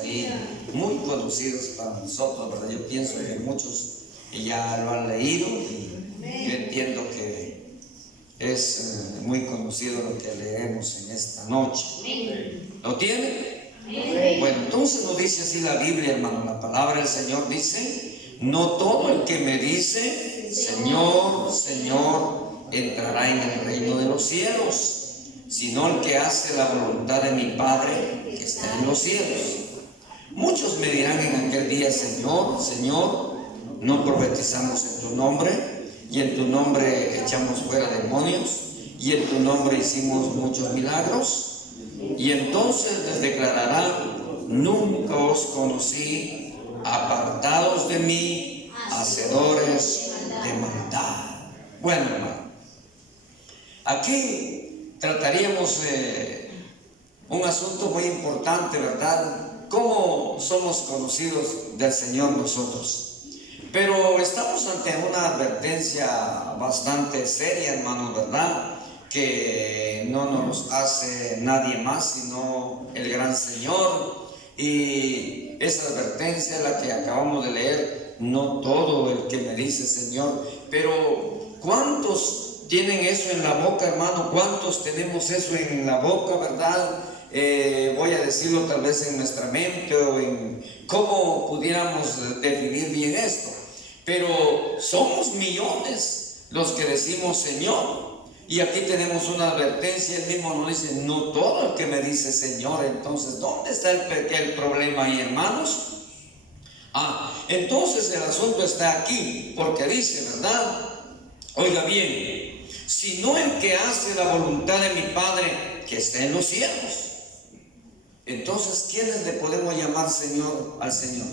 ahí muy conocidos para nosotros, ¿verdad? Yo pienso que muchos ya lo han leído y yo entiendo que es muy conocido lo que leemos en esta noche. ¿Lo tiene? Bueno, entonces nos dice así la Biblia, hermano. La palabra del Señor dice: no todo el que me dice Señor, Señor, entrará en el reino de los cielos, sino el que hace la voluntad de mi Padre que está en los cielos. Muchos me dirán en aquel día: Señor, Señor, no profetizamos en tu nombre, y en tu nombre echamos fuera demonios, y en tu nombre hicimos muchos milagros. Y entonces les declarará: nunca os conocí, apartados de mí, hacedores de maldad. Bueno, hermano, aquí trataríamos un asunto muy importante, ¿verdad? ¿Cómo somos conocidos del Señor nosotros? Pero estamos ante una advertencia bastante seria, hermanos, ¿verdad? Que no nos hace nadie más sino el gran Señor. Y esa advertencia es la que acabamos de leer: no todo el que me dice Señor. Pero ¿cuántos tienen eso en la boca, hermano? ¿Cuántos tenemos eso en la boca, verdad? Voy a decirlo tal vez en nuestra mente o en cómo pudiéramos definir bien esto. Pero somos millones los que decimos Señor. Y aquí tenemos una advertencia. Él mismo nos dice: no todo el que me dice Señor. Entonces, ¿dónde está el problema ahí, hermanos? Entonces el asunto está aquí, porque dice, ¿verdad? Oiga bien: sino el que hace la voluntad de mi Padre que está en los cielos. Entonces, ¿quiénes le podemos llamar Señor al Señor?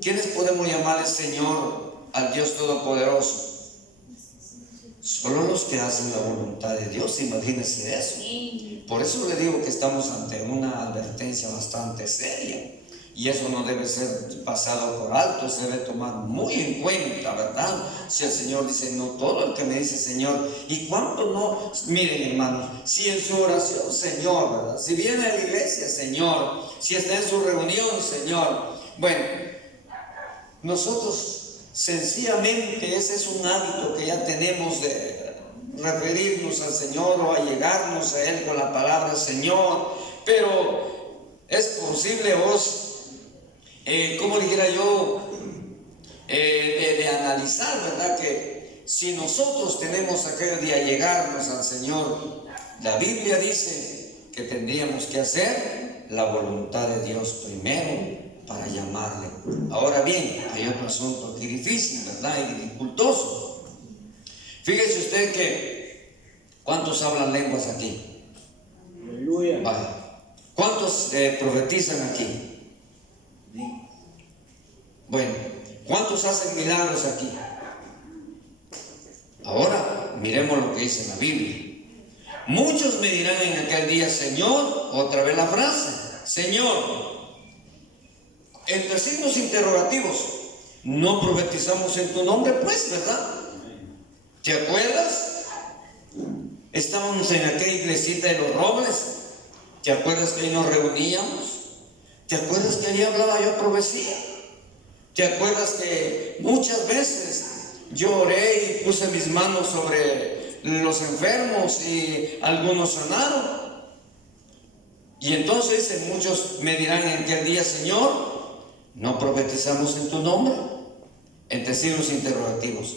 ¿Quiénes podemos llamarle Señor al Dios Todopoderoso? Solo los que hacen la voluntad de Dios. Imagínense eso. Por eso le digo que estamos ante una advertencia bastante seria, y eso no debe ser pasado por alto, se debe tomar muy en cuenta, ¿verdad? Si el Señor dice: no todo el que me dice Señor. ¿Y cuánto no? Miren, hermanos, si en su oración Señor, ¿verdad? Si viene a la iglesia Señor, si está en su reunión Señor. Bueno, nosotros sencillamente ese es un hábito que ya tenemos de referirnos al Señor o allegarnos a Él con la palabra Señor. Pero es posible vos, como dijera yo, de analizar, ¿verdad? Que si nosotros tenemos aquello de allegarnos al Señor, la Biblia dice que tendríamos que hacer la voluntad de Dios primero para llamarle. Ahora bien, hay otro asunto aquí difícil, ¿verdad? Y dificultoso. Fíjese usted que ¿cuántos hablan lenguas aquí? Aleluya. Vale. ¿Cuántos profetizan aquí? Bueno, ¿cuántos hacen milagros aquí? Ahora miremos lo que dice la Biblia. Muchos me dirán en aquel día: Señor, otra vez la frase, Señor, entre signos interrogativos, ¿no profetizamos en tu nombre, pues, verdad? ¿Te acuerdas? Estábamos en aquella iglesita de los Robles. ¿Te acuerdas que ahí nos reuníamos? ¿Te acuerdas que allí hablaba yo profecía? ¿Te acuerdas que muchas veces yo oré y puse mis manos sobre los enfermos y algunos sanaron? Y entonces muchos me dirán en aquel día: Señor, ¿no profetizamos en tu nombre? Entre signos interrogativos.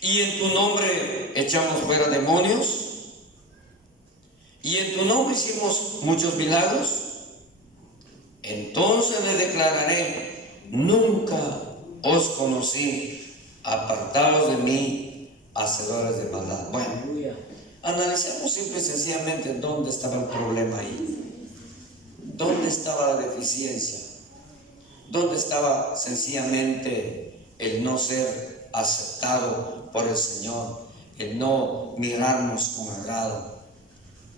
¿Y en tu nombre echamos fuera demonios? ¿Y en tu nombre hicimos muchos milagros? Entonces le declararé: nunca os conocí, apartados de mí, hacedores de maldad. Bueno, analicemos simple y sencillamente dónde estaba el problema ahí. ¿Dónde estaba la deficiencia? ¿Dónde estaba sencillamente el no ser aceptado por el Señor, el no mirarnos con agrado?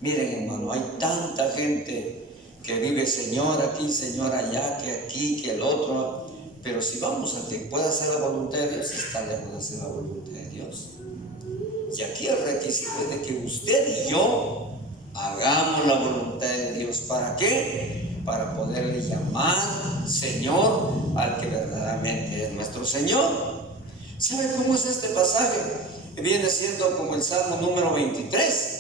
Miren, hermano, hay tanta gente que vive Señor aquí, Señor allá, que aquí, que el otro, pero si vamos a que pueda hacer la voluntad de Dios, está lejos de hacer la voluntad de Dios. Y aquí el requisito es de que usted y yo hagamos la voluntad de Dios. ¿Para qué? Para poderle llamar Señor al que verdaderamente es nuestro Señor. ¿Sabe cómo es este pasaje? Viene siendo como el Salmo número 23.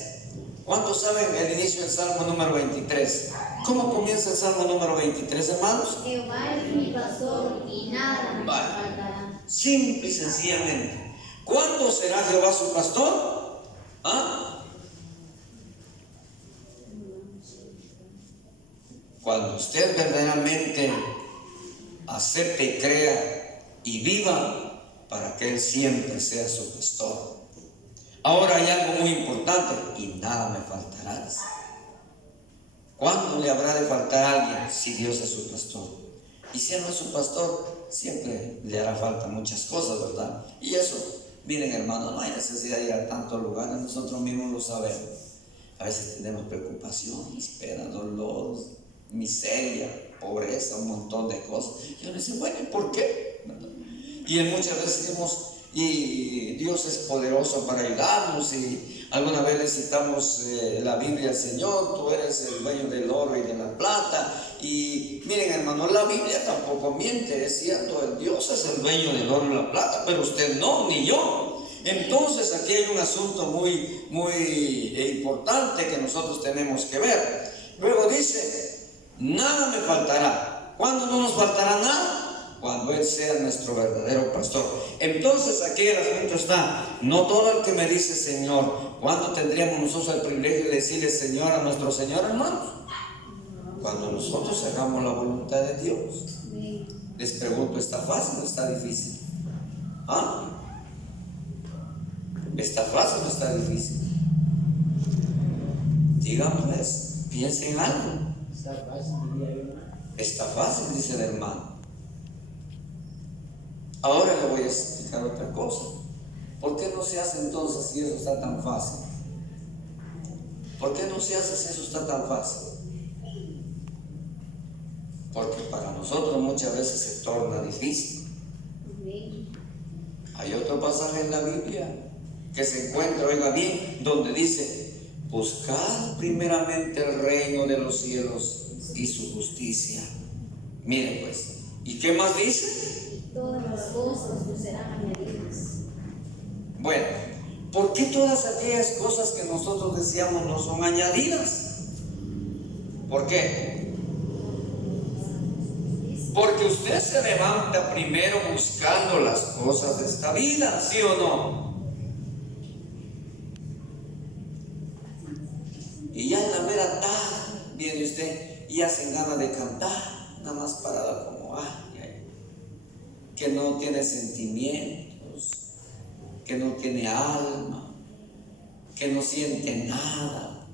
¿Cuántos saben el inicio del Salmo número 23? ¿Cómo comienza el Salmo número 23, hermanos? Jehová es mi pastor y nada me faltará. Simple y sencillamente. ¿Cuándo será Jehová su pastor? ¿Ah? Cuando usted verdaderamente acepte y crea y viva para que Él siempre sea su pastor. Ahora hay algo muy importante: y nada me faltará. ¿Cuándo le habrá de faltar a alguien si Dios es su pastor? Y si Él no es su pastor, siempre le hará falta muchas cosas, ¿verdad? Y eso, miren, hermanos, no hay necesidad de ir a tantos lugares, nosotros mismos lo sabemos. A veces tenemos preocupaciones, pena, dolor, miseria, pobreza, un montón de cosas. Y uno dice, bueno, ¿y por qué? Y muchas veces decimos, y Dios es poderoso para ayudarnos, y alguna vez le citamos la Biblia al Señor: tú eres el dueño del oro y de la plata. Y miren, hermano, la Biblia tampoco miente, es cierto, Dios es el dueño del oro y la plata, pero usted no, ni yo. Entonces aquí hay un asunto muy importante que nosotros tenemos que ver. Luego dice, nada me faltará. ¿Cuándo no nos faltará nada? Cuando Él sea nuestro verdadero pastor. Entonces aquí el asunto está: no todo el que me dice Señor. ¿Cuándo tendríamos nosotros el privilegio de decirle Señor a nuestro Señor, hermanos? Cuando nosotros hagamos la voluntad de Dios. Les pregunto, ¿está fácil o está difícil? ¿Ah? ¿Está fácil o está difícil? Díganles, piensen en algo. Está fácil, diría yo. Está fácil, dice el hermano. Ahora le voy a explicar otra cosa. ¿Por qué no se hace entonces si eso está tan fácil? ¿Por qué no se hace si eso está tan fácil? Porque para nosotros muchas veces se torna difícil. Hay otro pasaje en la Biblia que se encuentra, oiga bien, donde dice: buscad primeramente el reino de los cielos y su justicia. Miren pues, ¿y qué más dice? Todas las cosas nos serán añadidas. Bueno, ¿por qué todas aquellas cosas que nosotros deseamos no son añadidas? ¿Por qué? Porque usted se levanta primero buscando las cosas de esta vida, ¿sí o no? Y ya en la mera tarde viene usted y ya sin ganas de cantar, nada más parada como que no tiene sentimientos, que no tiene alma, que no siente nada.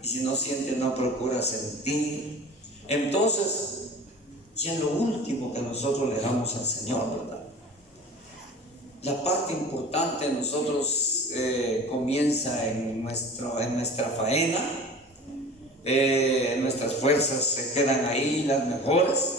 Y si no siente, no procura sentir. Entonces, ya lo último que nosotros le damos al Señor, ¿verdad? La parte importante de nosotros comienza en nuestra faena. Nuestras fuerzas se quedan ahí, las mejores.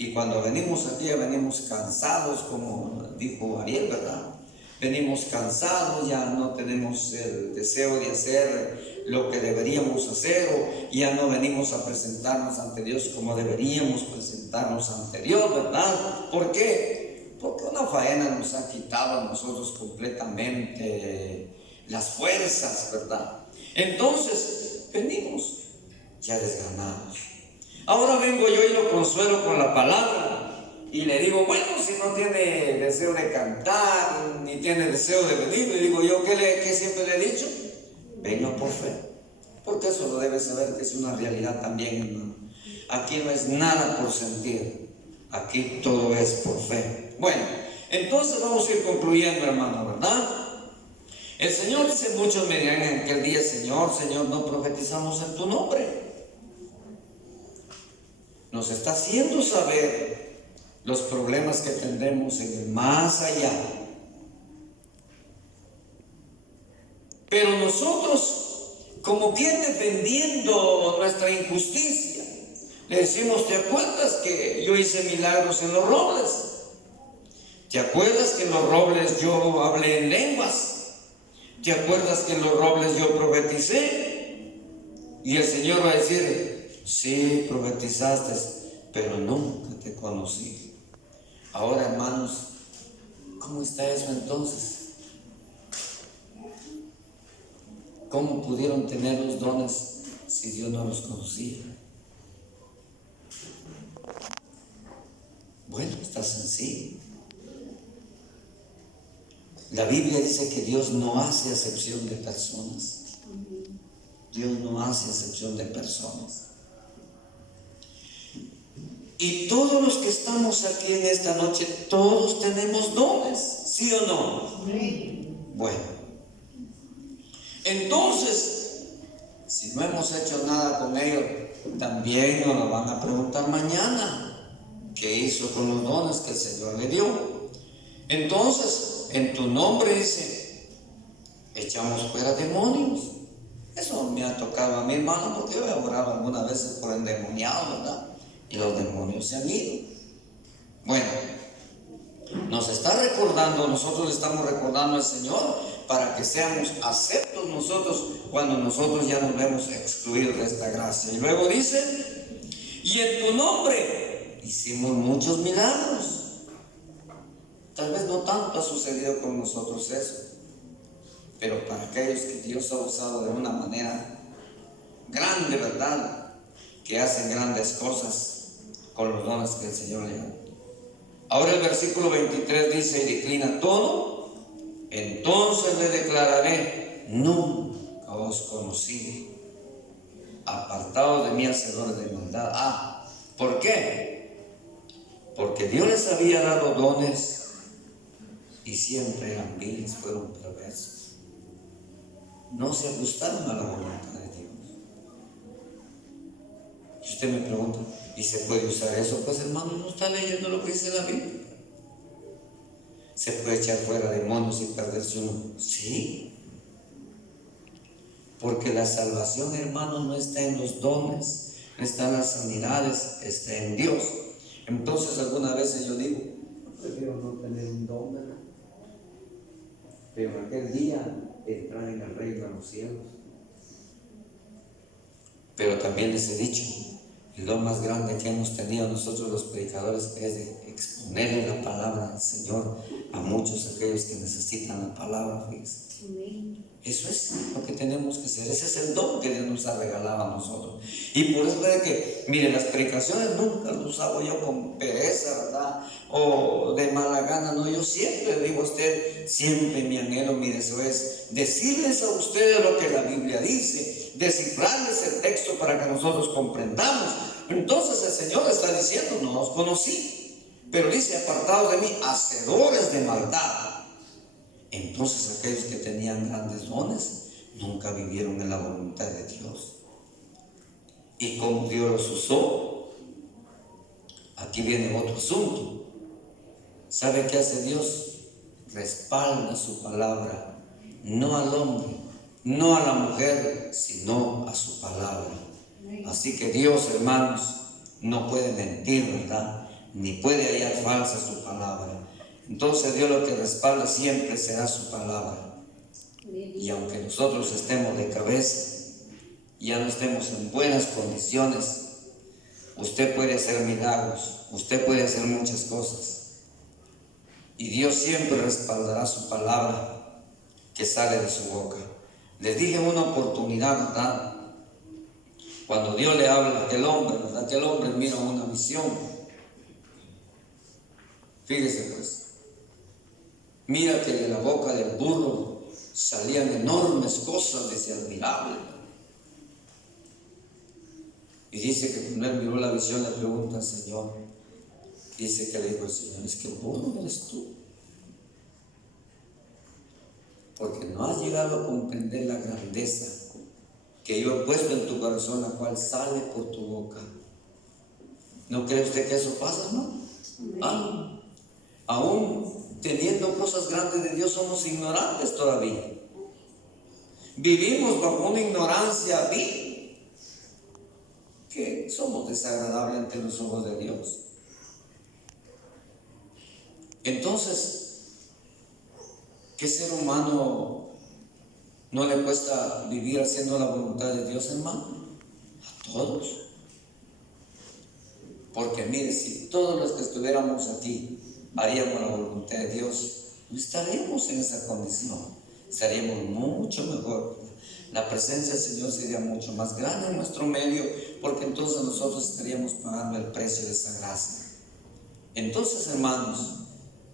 Y cuando venimos aquí, ya venimos cansados, como dijo Ariel, ¿verdad? Venimos cansados, ya no tenemos el deseo de hacer lo que deberíamos hacer, o ya no venimos a presentarnos ante Dios como deberíamos presentarnos ante Dios, ¿verdad? ¿Por qué? Porque una faena nos ha quitado a nosotros completamente las fuerzas, ¿verdad? Entonces, venimos ya desganados. Ahora vengo yo y lo consuelo con la palabra. Y le digo, bueno, si no tiene deseo de cantar, ni tiene deseo de venir, le digo yo, ¿qué siempre le he dicho? Venga por fe. Porque eso lo debe saber que es una realidad también, hermano. Aquí no es nada por sentir. Aquí todo es por fe. Bueno, entonces vamos a ir concluyendo, hermano, ¿verdad? El Señor dice, muchos me dirán en aquel día, Señor, no profetizamos en tu nombre. Nos está haciendo saber los problemas que tendremos en el más allá. Pero nosotros, como quien defendiendo nuestra injusticia, le decimos, ¿te acuerdas que yo hice milagros en los robles? ¿Te acuerdas que en los robles yo hablé en lenguas? ¿Te acuerdas que en los robles yo profeticé? Y el Señor va a decir, sí, profetizaste, pero nunca te conocí. Ahora, hermanos, ¿cómo está eso entonces? ¿Cómo pudieron tener los dones si Dios no los conocía? Bueno, está sencillo. La Biblia dice que Dios no hace acepción de personas. Dios no hace acepción de personas. Y todos los que estamos aquí en esta noche, todos tenemos dones, ¿sí o no? Bueno, entonces, si no hemos hecho nada con ellos, también nos lo van a preguntar mañana. ¿Qué hizo con los dones que el Señor le dio? Entonces, en tu nombre dice, echamos fuera demonios. Eso me ha tocado a mi hermano, porque yo he orado algunas veces por endemoniados, ¿verdad? Y los demonios se han ido. Bueno, nos está recordando, nosotros le estamos recordando al Señor para que seamos aceptos nosotros cuando nosotros ya nos vemos excluidos de esta gracia. Y luego dice, y en tu nombre hicimos muchos milagros. Tal vez no tanto ha sucedido con nosotros eso, pero para aquellos que Dios ha usado de una manera grande, ¿verdad? Que hacen grandes cosas con los dones que el Señor le da. Ahora el versículo 23 dice, y declina todo, entonces le declararé, nunca os conocí, apartados de mí, hacedores de maldad. ¿Por qué? Porque Dios les había dado dones y siempre eran viles, fueron perversos. No se ajustaron a la voluntad de Dios. Y usted me pregunta, ¿y se puede usar eso? Pues hermano, no está leyendo lo que dice la Biblia. ¿Se puede echar fuera demonios y perderse uno? Sí. Porque la salvación, hermano, no está en los dones, no está en las sanidades, está en Dios. Entonces algunas veces yo digo, prefiero no tener un don, ¿verdad? Pero aquel día entrar en el reino de los cielos. Pero también les he dicho, el don más grande que hemos tenido nosotros los predicadores es de exponerle la palabra del Señor a muchos aquellos que necesitan la palabra, fíjense. Eso es lo que tenemos que hacer. Ese es el don que Dios nos ha regalado a nosotros. Y por eso es que, miren, las predicaciones nunca las hago yo con pereza, ¿verdad? O de mala gana, no. Yo siempre le digo a usted, siempre mi anhelo, mi deseo es decirles a ustedes lo que la Biblia dice, descifrarles el texto para que nosotros comprendamos. Entonces el Señor está diciendo, no os conocí, pero dice, apartados de mí, hacedores de maldad. Entonces aquellos que tenían grandes dones nunca vivieron en la voluntad de Dios. Y como Dios los usó, aquí viene otro asunto. ¿Sabe qué hace Dios? Respalda su palabra, no al hombre, no a la mujer, sino a su palabra. Así que Dios, hermanos, no puede mentir, ¿verdad? Ni puede hallar falsa su palabra. Entonces Dios lo que respalda siempre será su palabra. Y aunque nosotros estemos de cabeza, ya no estemos en buenas condiciones, usted puede hacer milagros, usted puede hacer muchas cosas. Y Dios siempre respaldará su palabra que sale de su boca. Les dije en una oportunidad, ¿verdad? Cuando Dios le habla a aquel hombre, ¿verdad? Aquel hombre mira una visión. Fíjese pues. Mira que de la boca del burro salían enormes cosas, dice, admirables. Y dice que cuando él miró la visión le pregunta al Señor, dice que le dijo al Señor, es que el burro eres tú. Porque no has llegado a comprender la grandeza que yo he puesto en tu corazón, la cual sale por tu boca. ¿No cree usted que eso pasa, no? Aún teniendo cosas grandes de Dios somos ignorantes todavía. Vivimos bajo una ignorancia vil, que somos desagradables ante los ojos de Dios. Entonces, ¿qué ser humano no le cuesta vivir haciendo la voluntad de Dios, hermano? A todos. Porque mire, si todos los que estuviéramos aquí haríamos la voluntad de Dios, no estaríamos en esa condición, estaríamos mucho mejor. La presencia del Señor sería mucho más grande en nuestro medio, porque entonces nosotros estaríamos pagando el precio de esa gracia. Entonces, hermanos,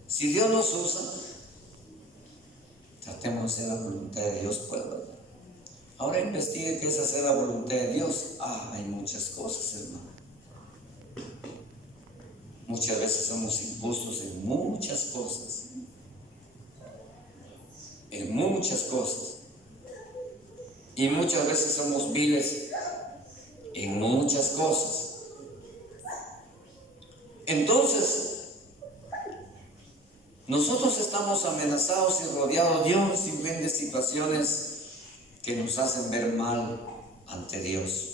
si Dios nos usa, tratemos de hacer la voluntad de Dios, pues, ¿verdad? Ahora investigue qué es hacer la voluntad de Dios. Hay muchas cosas, hermano. Muchas veces somos injustos en muchas cosas. En muchas cosas. Y muchas veces somos viles en muchas cosas. Entonces, nosotros estamos amenazados y rodeados de un sinfín de situaciones que nos hacen ver mal ante Dios.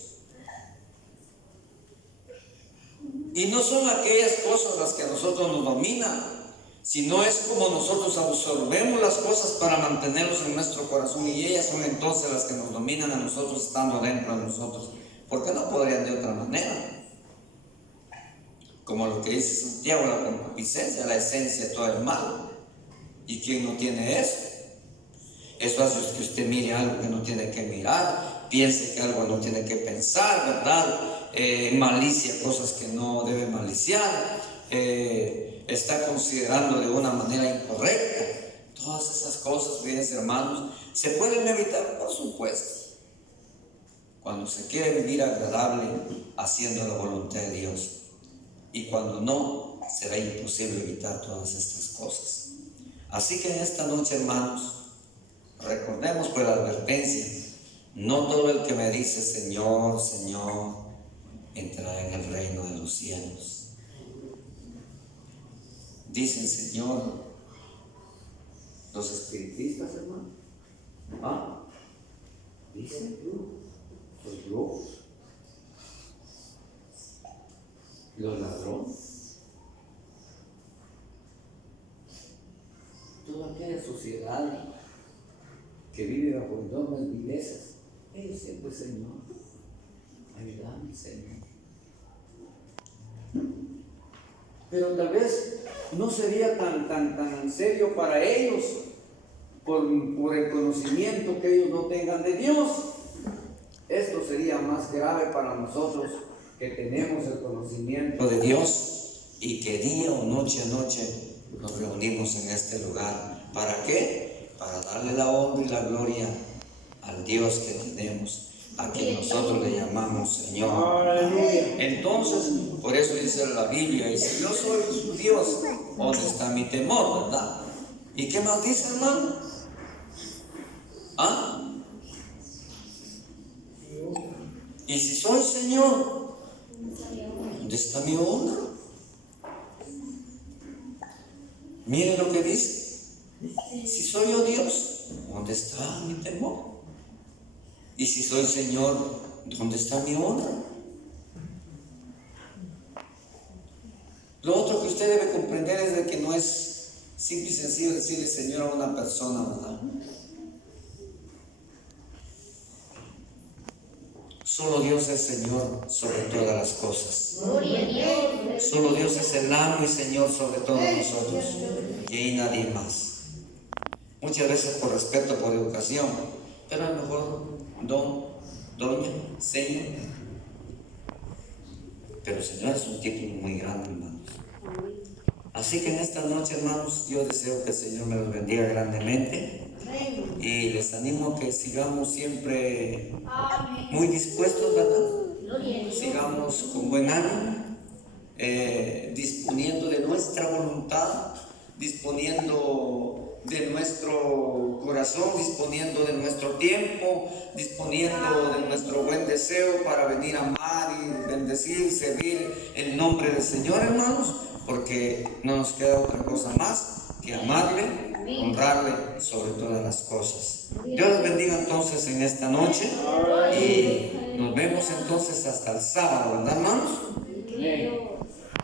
Y no son aquellas cosas las que a nosotros nos dominan, sino es como nosotros absorbemos las cosas para mantenerlos en nuestro corazón, y ellas son entonces las que nos dominan a nosotros estando dentro de nosotros, porque no podrían de otra manera. Como lo que dice Santiago, la concupiscencia, la esencia de todo el mal. ¿Y quién no tiene eso? Eso hace que usted mire algo que no tiene que mirar, piense que algo no tiene que pensar, ¿verdad? Malicia, cosas que no debe maliciar, está considerando de una manera incorrecta. Todas esas cosas, bien hermanos, se pueden evitar, por supuesto, cuando se quiere vivir agradable haciendo la voluntad de Dios. Y cuando no, será imposible evitar todas estas cosas. Así que en esta noche, hermanos, recordemos pues la advertencia: no todo el que me dice Señor, Señor, entrará en el reino de los cielos. Dicen Señor los espiritistas, hermano. Dicen los locos, los ladrones, toda aquella sociedad que vive bajo enormes vilezas. Ellos siempre, Señor, ayúdame, Señor. Pero tal vez no sería tan serio para ellos por el conocimiento que ellos no tengan de Dios. Esto sería más grave para nosotros, que tenemos el conocimiento de Dios y que día o noche a noche nos reunimos en este lugar. ¿Para qué? Para darle la honra y la gloria al Dios que tenemos, a quien nosotros le llamamos Señor. Entonces, por eso dice la Biblia, y si yo soy su Dios, ¿dónde está mi temor, verdad? ¿Y qué más dice, hermano? Y si soy Señor, ¿dónde está mi honra? Miren lo que dice. Si soy yo Dios, ¿dónde está mi temor? Y si soy Señor, ¿dónde está mi honra? Lo otro que usted debe comprender es de que no es simple y sencillo decirle Señor a una persona, ¿verdad? Solo Dios es Señor sobre todas las cosas. Solo Dios es el amo y Señor sobre todos nosotros. Y ahí nadie más. Muchas veces por respeto, por educación, pero a lo mejor don, doña, señor. Pero Señor es un título muy grande, hermanos. Así que en esta noche, hermanos, yo deseo que el Señor me los bendiga grandemente. Y les animo a que sigamos siempre muy dispuestos, ¿verdad? Sigamos con buen ánimo, disponiendo de nuestra voluntad, disponiendo de nuestro corazón, disponiendo de nuestro tiempo, disponiendo de nuestro buen deseo para venir a amar y bendecir, servir el nombre del Señor, hermanos, porque no nos queda otra cosa más que amarle, honrarle sobre todas las cosas. Dios los bendiga entonces en esta noche y nos vemos entonces hasta el sábado, ¿verdad, hermanos? Amén.